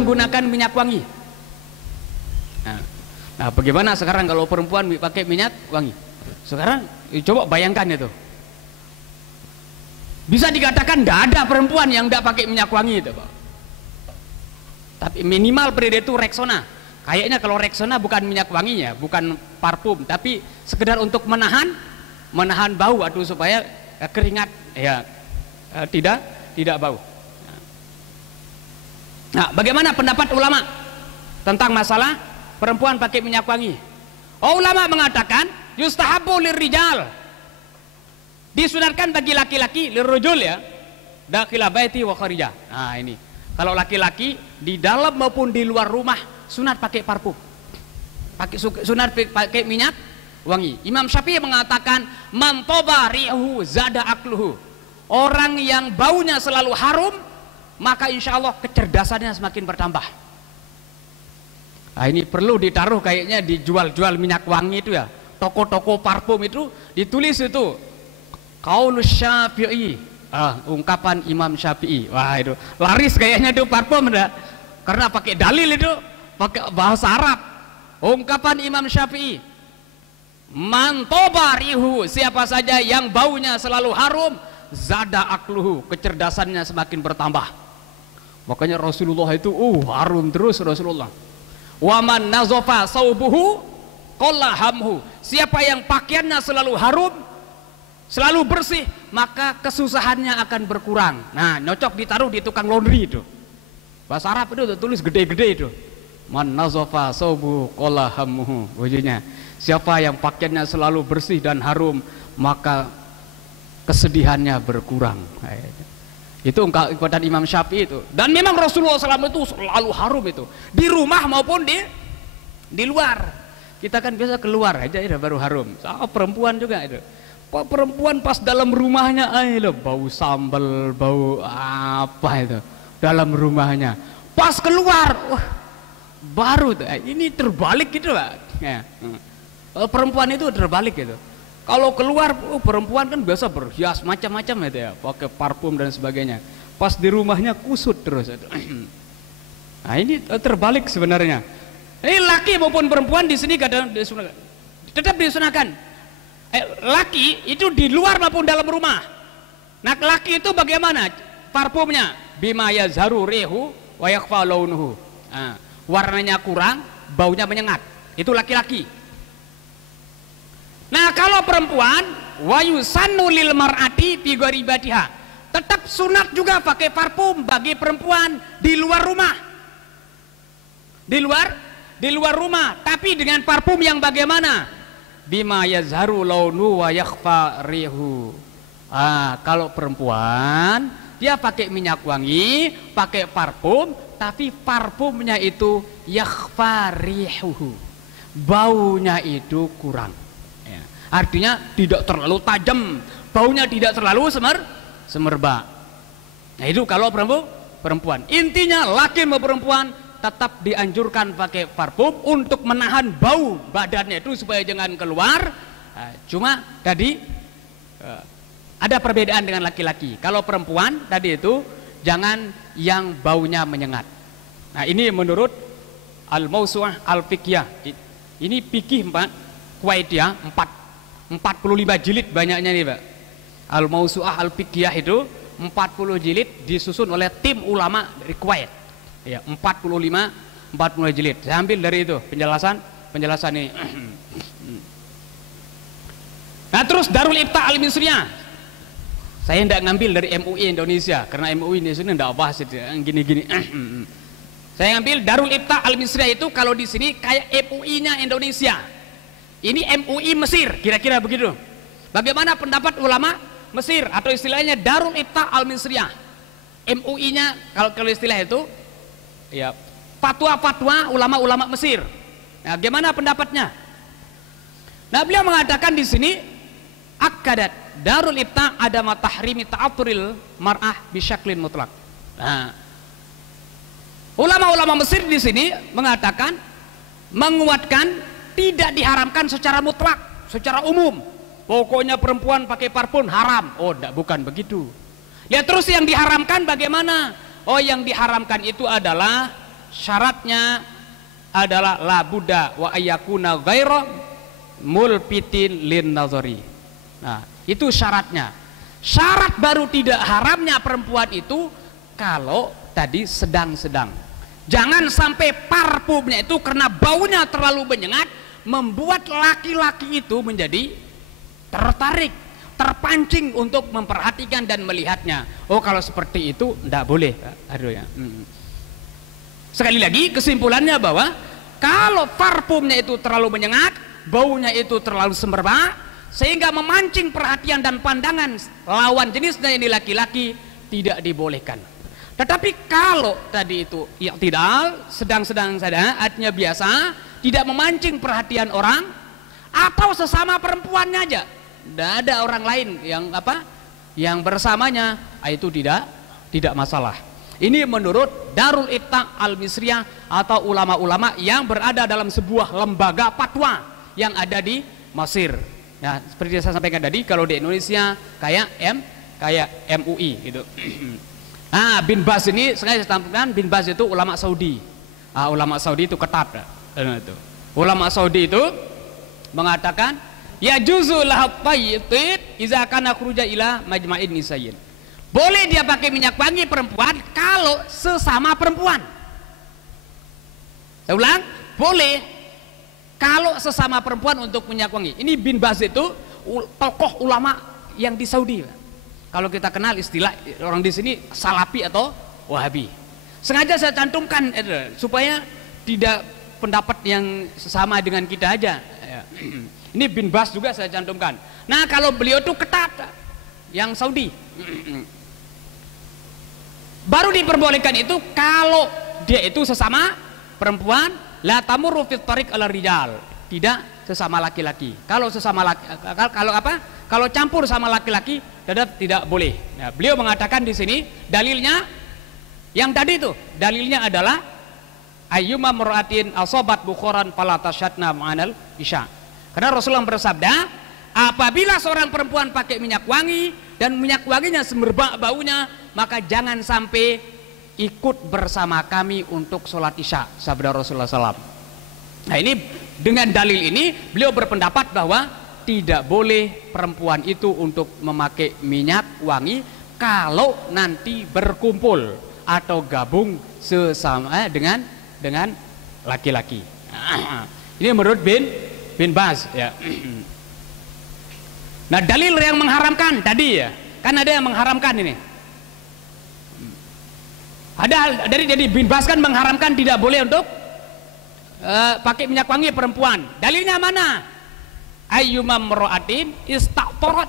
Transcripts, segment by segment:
menggunakan minyak wangi. Nah, bagaimana sekarang kalau perempuan pakai minyak wangi? Sekarang coba bayangkan itu. Bisa dikatakan tidak ada perempuan yang tidak pakai minyak wangi itu, Pak. Tapi minimal periode itu Rexona. Kayaknya kalau Rexona bukan minyak wanginya, bukan parfum, tapi sekedar untuk menahan bau atau supaya keringat ya tidak bau. Nah, bagaimana pendapat ulama tentang masalah perempuan pakai minyak wangi? Ulama mengatakan yustahabu lirrijal, disunatkan bagi laki-laki, lirrujul ya, dakhila baiti wa kharija. Nah, ini kalau laki-laki di dalam maupun di luar rumah sunat pakai parfum, sunat pakai minyak wangi. Imam Syafi'i mengatakan man toba rihu zada akluhu, orang yang baunya selalu harum maka insya Allah kecerdasannya semakin bertambah. Nah, ini perlu ditaruh kayaknya dijual-jual minyak wangi itu ya, toko-toko parfum itu ditulis itu Qaulus Syafi'i, ungkapan Imam Syafi'i. Wah, itu laris kayaknya itu parfum enggak? Karena pakai dalil itu, pakai bahasa Arab. Ungkapan Imam Syafi'i, man tobarihu, siapa saja yang baunya selalu harum, zada akluhu, kecerdasannya semakin bertambah. Makanya Rasulullah itu harum terus Rasulullah. Waman nazofa saubuhu qalla hamhu, siapa yang pakaiannya selalu harum, selalu bersih, maka kesusahannya akan berkurang. Nah, nyocok ditaruh di tukang laundry itu. Bahasa Arab itu tulis gede-gede itu. Man nazofa saubuhu qalla hamhu, bunyinya. Siapa yang pakaiannya selalu bersih dan harum, maka kesedihannya berkurang. Itu ungkapan Imam Syafi'i itu. Dan memang Rasulullah SAW itu selalu harum itu, di rumah maupun di luar. Kita kan biasa keluar aja ya baru harum. Perempuan juga itu. Perempuan pas dalam rumahnya bau sambal, bau apa itu dalam rumahnya. Pas keluar, baru tuh. Ini terbalik gitu, Pak. Ya. Perempuan itu terbalik gitu. Kalau keluar perempuan kan biasa berhias macam-macam itu ya, pakai parfum dan sebagainya. Pas di rumahnya kusut terus. Nah, ini terbalik sebenarnya. Laki maupun perempuan di sini tetap disunahkan. Laki itu di luar maupun dalam rumah. Nah, laki itu bagaimana parfumnya? Bima yazharu rihu wa yakhfa launuhu. Warnanya kurang, baunya menyengat. Itu laki-laki. Nah, kalau perempuan wayusannu lil mar'ati fi gharibatiha, tetap sunat juga pakai parfum bagi perempuan di luar rumah. Di luar rumah, tapi dengan parfum yang bagaimana? Bima yazharu launu wa yakhfa rihu. Kalau perempuan dia pakai minyak wangi, pakai parfum, tapi parfumnya itu yakhfa rihuhu, baunya itu kurang. Artinya tidak terlalu tajam, baunya tidak terlalu semerbak. Nah, itu kalau perempuan. Intinya laki maupun perempuan tetap dianjurkan pakai parfum untuk menahan bau badannya itu supaya jangan keluar. Cuma tadi ada perbedaan dengan laki-laki. Kalau perempuan tadi itu jangan yang baunya menyengat. Nah, ini menurut Al-Mawsu'ah Al-Fiqhiyah. Ini fikih Kuwaitiyah 45 jilid banyaknya nih, Pak. Al-Mawsu'ah Al-Fiqhiyah itu 40 jilid disusun oleh tim ulama dari Kuwait. Ya, 40 jilid. Saya ambil dari itu penjelasan ini. Nah, terus Darul Ifta Al-Misriyah. Saya tidak ngambil dari MUI Indonesia karena MUI Indonesia tidak bahas itu gini-gini. Saya ngambil Darul Ifta Al-Misriyah itu kalau di sini kayak MUI-nya Indonesia. Ini MUI Mesir, kira-kira begitu. Bagaimana pendapat ulama Mesir atau istilahnya Darul Ifta Al-Misriyah? MUI-nya kalau istilah itu ya fatwa-fatwa ulama-ulama Mesir. Nah, bagaimana pendapatnya? Nah, beliau mengatakan di sini akadat Darul Ifta ada matahrimi ta'aturil mar'ah bisyaklin mutlak. Nah, ulama-ulama Mesir di sini mengatakan menguatkan tidak diharamkan secara mutlak, secara umum. Pokoknya perempuan pakai parfum haram. Bukan begitu. Ya, terus yang diharamkan bagaimana? Yang diharamkan itu adalah syaratnya adalah la buddha wa ayyakuna ghaira mulpitin lin nazari. Nah, itu syaratnya. Syarat baru tidak haramnya perempuan itu kalau tadi sedang-sedang. Jangan sampai parfumnya itu karena baunya terlalu menyengat membuat laki-laki itu menjadi tertarik, terpancing untuk memperhatikan dan melihatnya. Oh, kalau seperti itu tidak boleh. Aduh ya. Sekali lagi kesimpulannya bahwa kalau parfumnya itu terlalu menyengat, baunya itu terlalu semerbak sehingga memancing perhatian dan pandangan lawan jenisnya ini laki-laki, tidak dibolehkan. Tetapi kalau tadi itu tidak sedang-sedang saja, artinya biasa, tidak memancing perhatian orang atau sesama perempuannya aja, tidak ada orang lain yang bersamanya, itu tidak masalah. Ini menurut Darul Ifta Al-Misriyah atau ulama-ulama yang berada dalam sebuah lembaga fatwa yang ada di Mesir. Nah, seperti yang saya sampaikan tadi, kalau di Indonesia kayak MUI gitu. Nah, Bin Baz ini sengaja saya tampilkan, Bin Baz itu ulama Saudi. Ulama Saudi itu ketat. Itu. Ulama Saudi itu mengatakan ya juzu lahat tayyib iza kana khuruja ila majma'in nisayin. Boleh dia pakai minyak wangi perempuan kalau sesama perempuan. Saya ulang, boleh kalau sesama perempuan untuk minyak wangi. Ini Bin Baz itu tokoh ulama yang di Saudi. Kalau kita kenal istilah orang di sini Salafi atau Wahabi. Sengaja saya cantumkan supaya tidak pendapat yang sama dengan kita aja. Ini Bin Baz juga saya cantumkan. Nah, kalau beliau itu ketat yang Saudi. Baru diperbolehkan itu kalau dia itu sesama perempuan, la tamurru fit thariq ala rijal, tidak sesama laki-laki. Kalau sesama kalau campur sama laki-laki tidak boleh. Nah, beliau mengatakan di sini dalilnya yang tadi itu, dalilnya adalah ayyuma mar'atin asabat bukhoran fala tasyadna ma'anal isya. Karena Rasulullah bersabda, apabila seorang perempuan pakai minyak wangi dan minyak wanginya semerbak baunya, maka jangan sampai ikut bersama kami untuk sholat isya, sabda Rasulullah SAW. Nah, ini dengan dalil ini beliau berpendapat bahwa tidak boleh perempuan itu untuk memakai minyak wangi kalau nanti berkumpul atau gabung sesama dengan laki-laki. Ini menurut Bin Baz ya. Nah, dalil yang mengharamkan tadi ya, kan ada yang mengharamkan ini. Ada dari Bin Baz kan mengharamkan tidak boleh untuk pakai minyak wangi perempuan. Dalilnya mana? Ayyuma mar'atin ista'tarat,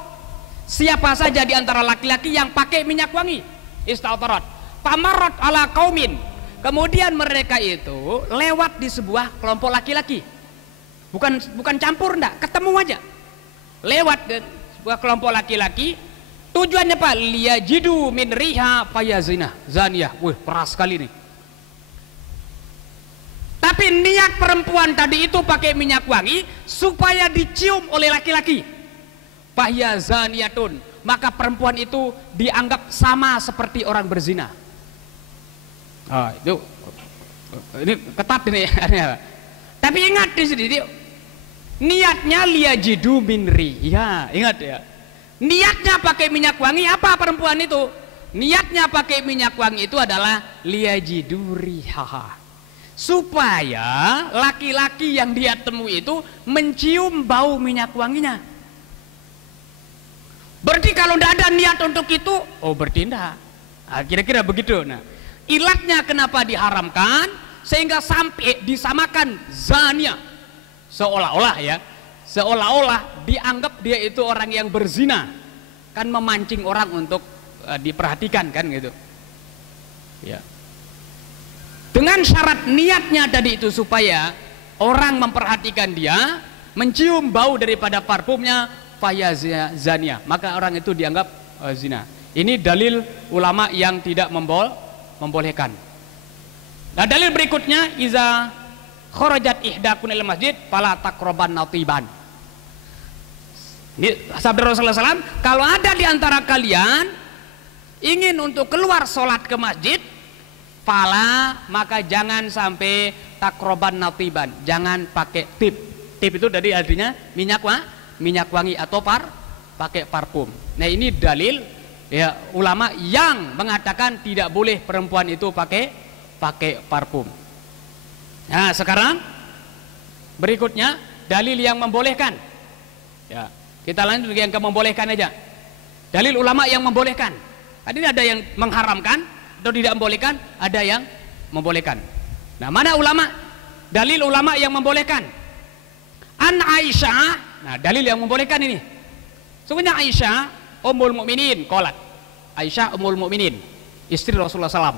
siapa saja di antara laki-laki yang pakai minyak wangi, ista'tarat pamarrat ala qaumin, kemudian mereka itu lewat di sebuah kelompok laki-laki, bukan campur, enggak, ketemu aja, lewat di sebuah kelompok laki-laki, tujuannya apa? Liyajidu min riha fayazina zaniyah. Wih, keras sekali nih. Tapi niat perempuan tadi itu pakai minyak wangi supaya dicium oleh laki-laki. Fahya zaniyatun, maka perempuan itu dianggap sama seperti orang berzina. Itu ini ketat ini. Tapi ingat di sini niatnya liyajidu min riha. Ingat ya. Niatnya pakai minyak wangi apa perempuan itu? Niatnya pakai minyak wangi itu adalah liyajidu riha, supaya laki-laki yang dia temui itu mencium bau minyak wanginya. Berarti kalau tidak ada niat untuk itu, berarti tidak. Kira-kira begitu. Nah, ilatnya kenapa diharamkan sehingga sampai disamakan zania, seolah-olah dianggap dia itu orang yang berzina, kan memancing orang untuk diperhatikan kan gitu ya. Dengan syarat niatnya tadi itu supaya orang memperhatikan dia, mencium bau daripada parfumnya, fayazania, maka orang itu dianggap zina. Ini dalil ulama yang tidak membolehkan. Nah, dalil berikutnya, iza kharajat ihdakun ilal masjid fala taqraban natiban. Ini sabda Rasulullah SAW, kalau ada di antara kalian ingin untuk keluar sholat ke masjid, Fala, maka jangan sampai takroban natiban, jangan pakai tip. Tip itu dari artinya minyak wangi atau pakai parfum. Nah ini dalil ya ulama yang mengatakan tidak boleh perempuan itu pakai parfum. Nah sekarang berikutnya dalil yang membolehkan. Ya kita lanjut yang membolehkan aja. Dalil ulama yang membolehkan. Tadi ada yang mengharamkan atau tidak membolehkan, ada yang membolehkan. Nah, mana ulama? Dalil ulama yang membolehkan. An Aisyah, nah dalil yang membolehkan ini. Sungguhnya Aisyah Ummul Mukminin qalat. Aisyah Ummul Mukminin, istri Rasulullah SAW.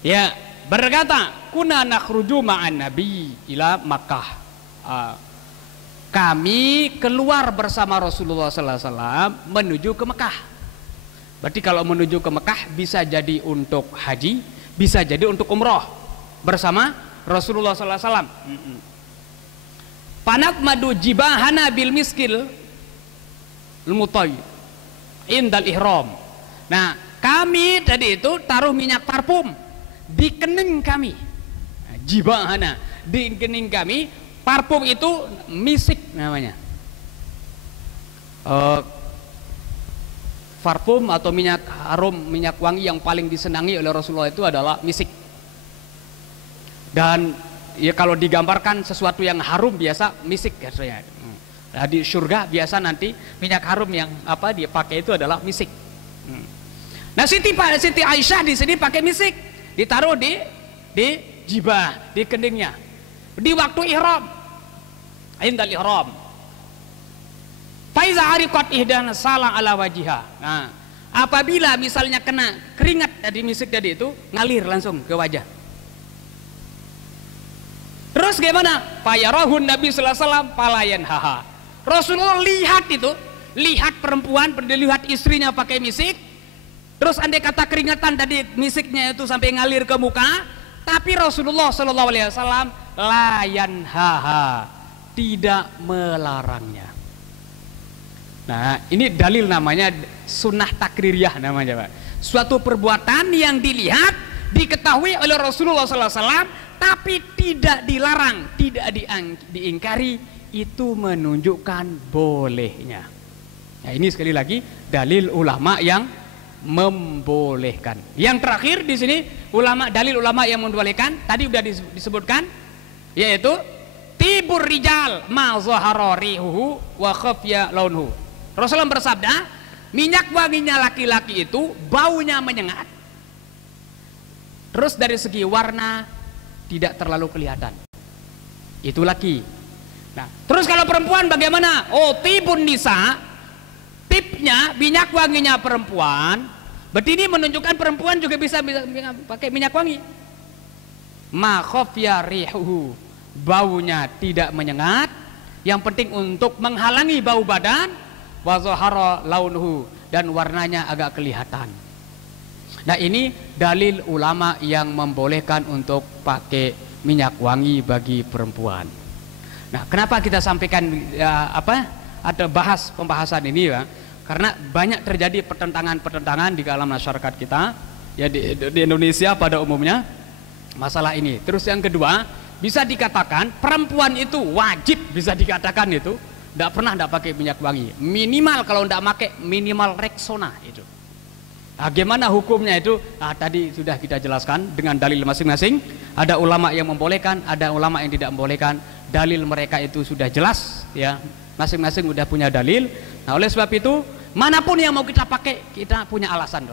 Ya, berkata, "Kunna nakhruju ma'an Nabi ila Makkah." Kami keluar bersama Rasulullah SAW menuju ke Mekah. Berarti kalau menuju ke Mekah bisa jadi untuk haji, bisa jadi untuk umroh bersama Rasulullah SAW. Panak madu jibahana bil miskil lumutay indal ihram. Nah kami tadi itu taruh minyak parfum di kening kami. Jibahana di kening kami, parfum itu misik namanya. Parfum atau minyak harum, minyak wangi yang paling disenangi oleh Rasulullah itu adalah misik. Dan ya kalau digambarkan sesuatu yang harum biasa misik katanya. Nah, di surga biasa nanti minyak harum yang apa dia pakai itu adalah misik. Nah Siti Aisyah di sini pakai misik, ditaruh di jibah, di keningnya, di waktu ihram, indal ihram. Faiza ariqat ihdana salah ala wajiha. Nah, apabila misalnya kena keringat dari misik tadi itu ngalir langsung ke wajah. Terus gimana? Fayarahun Nabi sallallahu alaihi wasallam palayan haha. Rasulullah lihat itu, lihat perempuan, lihat istrinya pakai misik. Terus andai kata keringatan tadi misiknya itu sampai ngalir ke muka, tapi Rasulullah sallallahu alaihi wasallam layan haha, tidak melarangnya. Nah ini dalil namanya sunnah takririyah namanya Pak. Suatu perbuatan yang dilihat, diketahui oleh Rasulullah SAW tapi tidak dilarang, tidak diingkari, itu menunjukkan bolehnya. Nah ini sekali lagi dalil ulama yang membolehkan. Yang terakhir di sini dalil ulama yang membolehkan tadi sudah disebutkan, yaitu tibur rijal ma zahara rihuhu wa khafya launuhu. Rasulullah bersabda, minyak wanginya laki-laki itu baunya menyengat, terus dari segi warna tidak terlalu kelihatan. Itu laki. Nah, terus kalau perempuan bagaimana? Oh, tibun nisa, tipnya minyak wanginya perempuan. Berarti ini menunjukkan perempuan juga bisa pakai minyak wangi. Ma khafya rihuhu, baunya tidak menyengat, yang penting untuk menghalangi bau badan. Wa zahara launuhu, dan warnanya agak kelihatan. Nah ini dalil ulama yang membolehkan untuk pakai minyak wangi bagi perempuan. Nah kenapa kita sampaikan ada pembahasan ini ya? Karena banyak terjadi pertentangan di dalam masyarakat kita ya, di Indonesia pada umumnya masalah ini. Terus yang kedua, bisa dikatakan perempuan itu wajib, bisa dikatakan itu tidak pernah tidak pakai minyak wangi. Minimal kalau tidak pakai minimal Rexona itu. Nah, gimana hukumnya itu? Nah, tadi sudah kita jelaskan dengan dalil masing-masing. Ada ulama yang membolehkan, ada ulama yang tidak membolehkan. Dalil mereka itu sudah jelas, ya. Masing-masing sudah punya dalil. Nah, oleh sebab itu, manapun yang mau kita pakai, kita punya alasan.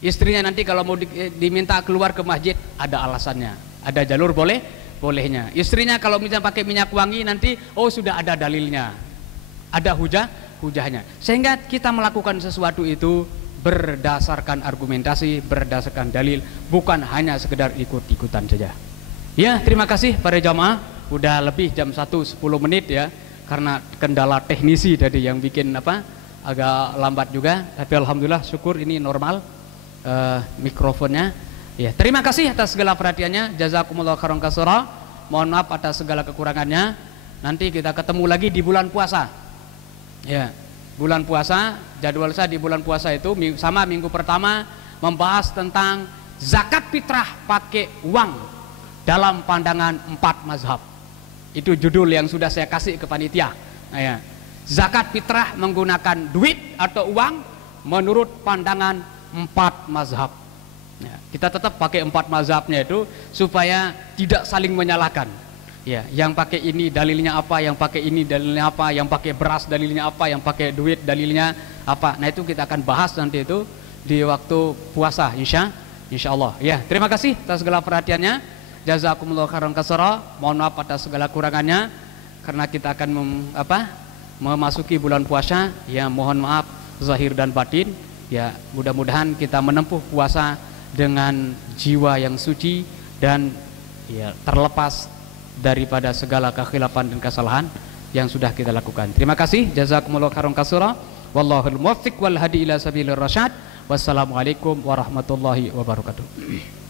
Istrinya nanti kalau mau diminta keluar ke masjid, ada alasannya. Ada jalur bolehnya. Istrinya kalau misalnya pakai minyak wangi nanti, oh sudah ada dalilnya, ada hujahnya. Sehingga kita melakukan sesuatu itu berdasarkan argumentasi, berdasarkan dalil, bukan hanya sekedar ikut-ikutan saja. Ya, terima kasih para jamaah. Udah lebih jam 1:10 ya, karena kendala teknisi tadi yang bikin agak lambat juga. Tapi alhamdulillah syukur ini normal mikrofonnya. Ya, terima kasih atas segala perhatiannya. Jazakumullah khairan katsira. Mohon maaf atas segala kekurangannya. Nanti kita ketemu lagi di bulan puasa. Ya, bulan puasa, jadwal saya di bulan puasa itu sama minggu pertama membahas tentang zakat fitrah pakai uang dalam pandangan 4 mazhab. Itu judul yang sudah saya kasih ke panitia. Nah, ya. Zakat fitrah menggunakan duit atau uang menurut pandangan 4 mazhab. Ya, kita tetap pakai 4 mazhabnya itu supaya tidak saling menyalahkan. Ya, yang pakai ini dalilnya apa, yang pakai ini dalilnya apa, yang pakai beras dalilnya apa, yang pakai duit dalilnya apa. Nah, itu kita akan bahas nanti itu di waktu puasa insya Allah. Ya, terima kasih atas segala perhatiannya. Jazakumullah khairan katsira. Mohon maaf atas segala kurangannya karena kita akan memasuki bulan puasa. Ya, mohon maaf zahir dan batin. Ya, mudah-mudahan kita menempuh puasa dengan jiwa yang suci dan ya terlepas daripada segala kekhilafan dan kesalahan yang sudah kita lakukan. Terima kasih. Jazakumullah khairan katsira. Wallahul muwaffiq wal hadi ila sabilir rasyad. Wassalamualaikum warahmatullahi wabarakatuh.